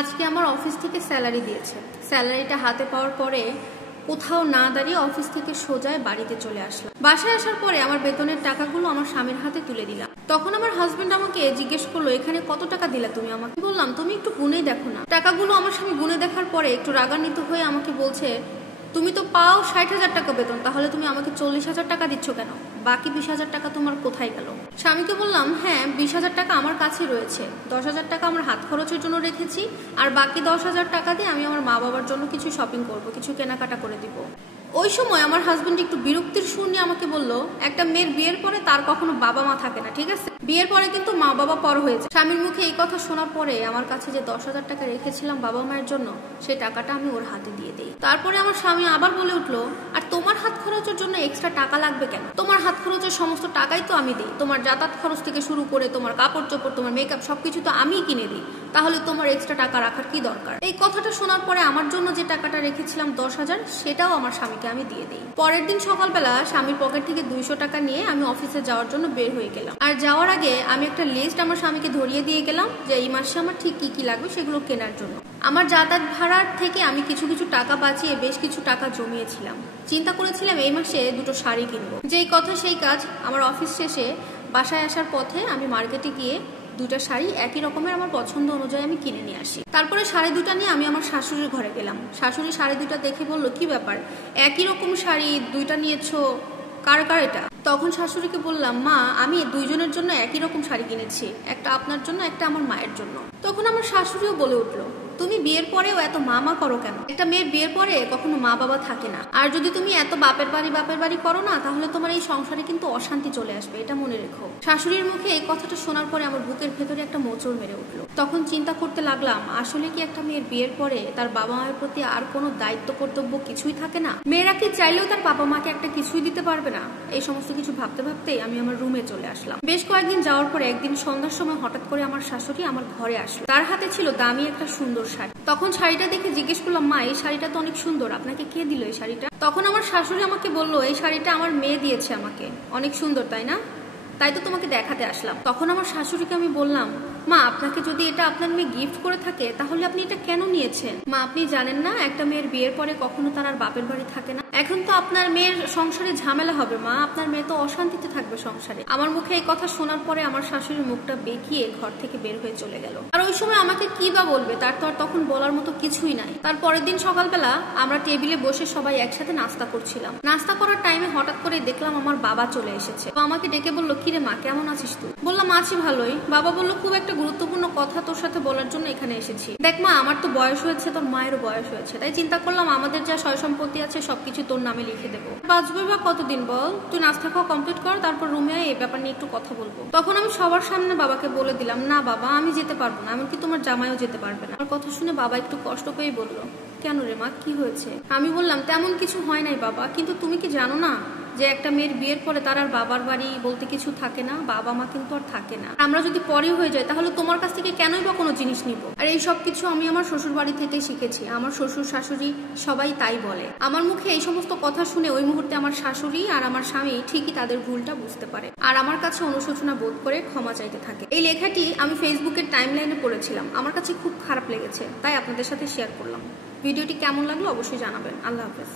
আজকে আমার অফিস থেকে স্যালারি দিয়েছে। স্যালারিটা হাতে পাওয়ার পরে কোথাও না দাঁড়িয়ে অফিস থেকে সোজা বাড়িতে চলে আসলাম। বাসায় আসার পরে আমার বেতনের টাকাগুলো আমার স্বামীর হাতে তুলে দিলাম। তখন আমার হাজবেন্ড আমাকে জিজ্ঞেস করলো, এখানে কত টাকা দিলা তুমি আমাকে? বললাম, তুমি একটু গুনে দেখো না। টাকাগুলো আমার স্বামী গুনে দেখার পরে একটু রাগান্বিত হয়ে আমাকে বলছে, তুমি তো পাও 60,000 টাকা বেতন, তাহলে তুমি আমাকে 40,000 টাকা দিচ্ছ কেন? বাকি 20,000 টাকা তোমার কোথায় গেল? স্বামীকে বললাম, হ্যাঁ 20,000 টাকা আমার কাছে রয়েছে, 10,000 টাকা আমার হাত খরচের জন্য রেখেছি, আর বাকি 10,000 টাকা দিয়ে আমি আমার মা বাবার জন্য কিছু শপিং করব, কিছু কেনাকাটা করে দিব। ওই সময় আমার হাজবেন্ড একটু বিরক্তির সুর নিয়ে আমাকে বললো, একটা মেয়ের বিয়ের পরে তার কখনো বাবা মা থাকে না, ঠিক আছে? বিয়ের পরে কিন্তু মা বাবা পর হয়েছে। স্বামীর মুখে এই কথা শোনার পরে আমার কাছে যে 10,000 টাকা রেখেছিলাম বাবা মায়ের জন্য, সেই টাকাটা আমি ওর হাতে দিয়ে দিই। তারপরে আমার স্বামী আবার বলে উঠলো, আর তোমার হাত খরচের জন্য এক্সট্রা টাকা লাগবে কেন? তোমার হাত খরচের সমস্ত টাকাই তো আমি দিই, তোমার যাতায়াত খরচ থেকে শুরু করে তোমার কাপড় চোপড়, তোমার মেকআপ সবকিছু তো আমিই কিনে দিই, তাহলে তোমার এক্সট্রা টাকা রাখার কি দরকার? এই কথাটা শোনার পরে আমার জন্য যে টাকাটা রেখেছিলাম 10,000, সেটাও আমার স্বামীকে আমি দিয়ে দিই। পরের দিন সকালবেলা স্বামীর পকেট থেকে 200 টাকা নিয়ে আমি অফিসে যাওয়ার জন্য বের হয়ে গেলাম। আর যাওয়ার আগে আমি একটা লিস্ট আমার স্বামীকে ধরিয়ে দিয়ে গেলাম যে এই মাসে আমার ঠিক কি কি লাগবে সেগুলো কেনার জন্য। আমার যাতায়াত ভাড়ার থেকে আমি কিছু কিছু টাকা বাঁচিয়ে বেশ কিছু টাকা জমিয়েছিলাম। চিন্তা করেছিলাম এই মাসে 2টো শাড়ি কিনবো। যেই কথা সেই কাজ, আমার অফিস শেষে বাসায় আসার পথে আমি মার্কেটে গিয়ে 2টা শাড়ি একই রকমের আমার পছন্দ অনুযায়ী আমি কিনে নিয়ে আসি। তারপরে শাড়ি 2টা নিয়ে আমি আমার শাশুড়ির ঘরে গেলাম। শাশুড়ি শাড়ি 2টা দেখে বললো, কি ব্যাপার, একই রকম শাড়ি 2টা নিয়েছো, কার কার এটা? তখন শাশুড়িকে বললাম, মা আমি দুইজনের জন্য একই রকম শাড়ি কিনেছি, একটা আপনার জন্য, একটা আমার মায়ের জন্য। তখন আমার শাশুড়িও বলে উঠলো, তুমি বিয়ের পরেও এত মা করো কেন? একটা মেয়ের বিয়ের পরে কখনো মা বাবা থাকে না, আর যদি তুমি এত বাপের বাড়ি করো না, তাহলে তোমার এই সংসারে কিন্তু অশান্তি চলে আসবে, এটা মনে রেখো। শাশুড়ির মুখে এই কথাটা শোনার পরে আমার বুকের ভেতরে একটা মোচড় মেরে উঠলো। তখন চিন্তা করতে লাগলাম, আসলে কি একটা মেয়ের বিয়ের পরে তার বাবা মায়ের প্রতি আর কোনো দায়িত্ব কর্তব্য কিছুই থাকে না? মেয়েরা কি চাইলেও তার বাবা মাকে একটা কিছুই দিতে পারবে না? এই সমস্ত কিছু ভাবতে ভাবতেই আমি আমার রুমে চলে আসলাম। বেশ কয়েকদিন যাওয়ার পরে একদিন সন্ধ্যার সময় হঠাৎ করে আমার শাশুড়ি আমার ঘরে আসলো। তার হাতে ছিল দামি একটা সুন্দর শাড়ি। তখন শাড়িটা দেখে জিজ্ঞেস করলাম, মা এই শাড়িটা তো অনেক সুন্দর, আপনাকে কে দিল এই শাড়িটা? তখন আমার শাশুড়ি আমাকে বললো, এই শাড়িটা আমার মেয়ে দিয়েছে আমাকে, অনেক সুন্দর তাই না, তাই তো তোমাকে দেখাতে আসলাম। তখন আমার শাশুড়িকে আমি বললাম, মা আপনাকে যদি এটা আপনার মেয়ে গিফট করে থাকে, তাহলে আপনি এটা কেন নিয়েছেন? মা আপনি জানেন না, একটা মেয়ের বিয়ের পরে কখনো তার আর বাপের বাড়ি থাকে না। এখন তো আপনার মেয়ের সংসারে ঝামেলা হবে মা, আপনার মেয়ে তো অশান্তিতে থাকবে সংসারে। আমার মুখে এই কথা শোনার পরে আমার শাশুড়ির মুখটা বেঁকিয়ে ঘর থেকে বের হয়ে চলে গেল। আর ওই সময় আমাকে কি বা বলবে, তার তো আর তখন বলার মতো কিছুই নাই। তার পরের দিন সকালবেলা আমরা টেবিলে বসে সবাই একসাথে নাস্তা করছিলাম। নাস্তা করার টাইমে হঠাৎ করে দেখলাম আমার বাবা চলে এসেছে। আমাকে ডেকে বললো, কিরে মা কেমন আছিস তুই? বললাম, আছি ভালোই। বাবা বললো, খুব একটা গুরুত্বপূর্ণ কথা তোর সাথে বলার জন্য এখানে এসেছি। দেখ মা, আমার তো বয়স হয়েছে, তোর মায়েরও বয়স হয়েছে, তাই চিন্তা করলাম আমাদের যা সয় সম্পত্তি আছে সবকিছু তোর নামে লিখে দেবো। বাঁচবে বা কতদিন বল, তুই নাস্তা খাওয়া কমপ্লিট কর, তারপর রুমে এই ব্যাপার নিয়ে একটু কথা বলবো। তখন আমি সবার সামনে বাবাকে বলে দিলাম, না বাবা আমি যেতে পারবো না, এমনকি তোমার জামাইও যেতে পারবে না। আমার কথা শুনে বাবা একটু কষ্ট করেই বললো, কেন রে মা, কি হয়েছে? আমি বললাম, তেমন কিছু হয় নাই বাবা, কিন্তু তুমি কি জানো না যে একটা মেয়ের বিয়ের পরে তার আর বাবার বাড়ি বলতে কিছু থাকে না, বাবা মা কিন্তু আর থাকে না। আমরা যদি পরে হয়ে যায় তাহলে তোমার কাছ থেকে কেনই বা কোনো জিনিস নিব? আর এই সব কিছু আমি আমার শ্বশুর বাড়ি থেকে শিখেছি, আমার শ্বশুর শাশুড়ি সবাই তাই বলে। আমার মুখে এই সমস্ত কথা শুনে ওই মুহূর্তে আমার শাশুড়ি আর আমার স্বামী ঠিকই তাদের ভুলটা বুঝতে পারে, আর আমার কাছে অনুশোচনা বোধ করে ক্ষমা চাইতে থাকে। এই লেখাটি আমি ফেসবুকের টাইমলাইনে পড়েছিলাম, আমার কাছে খুব খারাপ লেগেছে, তাই আপনাদের সাথে শেয়ার করলাম। ভিডিওটি কেমন লাগলো অবশ্যই জানাবেন। আল্লাহ হাফেজ।